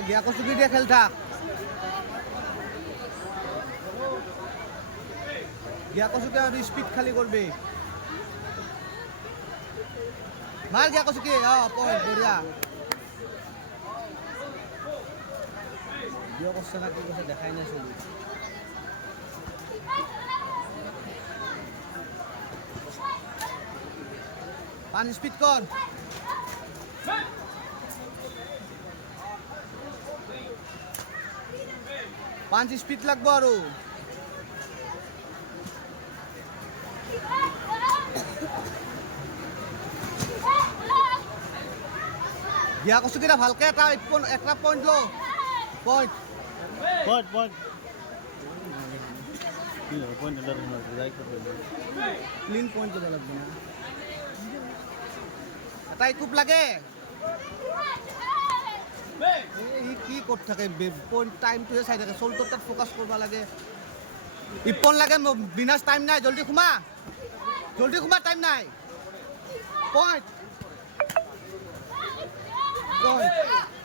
গিয়া কচুকি দিয়ে খেল থাক গিয়া কচুকে আমি স্পিড খালি করবে মার গিয়া কচুকি পয়েন্ট বঢ়িয়া গিয়া করছে না কি করছে দেখাই নাই চলি পানি স্পিড কর পাঁচ স্পিড লাগবো আরো গিয়া কচু কিটা ভালকে একটা পয়েন্ট লো পয়েন্ট ক্লিন পয়েন্ট দেওয়া লাগবে না এটাই খুব লাগে কি করতে থাকে পয়েন্ট টাইমটোহে চাই থাকে চলটোৰ তাত ফ'কাছ কৰিব লাগে ইপন লাগে বিনাশ টাইম নাই জলদি সোমা টাইম নাই পয়েন্ট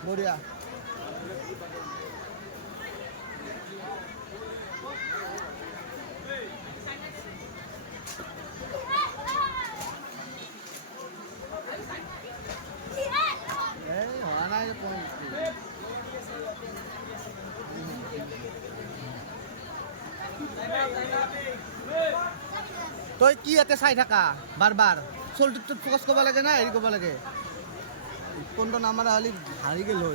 বঢ়িয়া হোৱা নাই তই কি ইয়াতে চাই থাকা বাৰ চলটোত ফ'কাছ কৰিব লাগে না হেৰি কৰিব লাগে কোনটো নামাৰা হ'লে হাৰি গ'ল হয়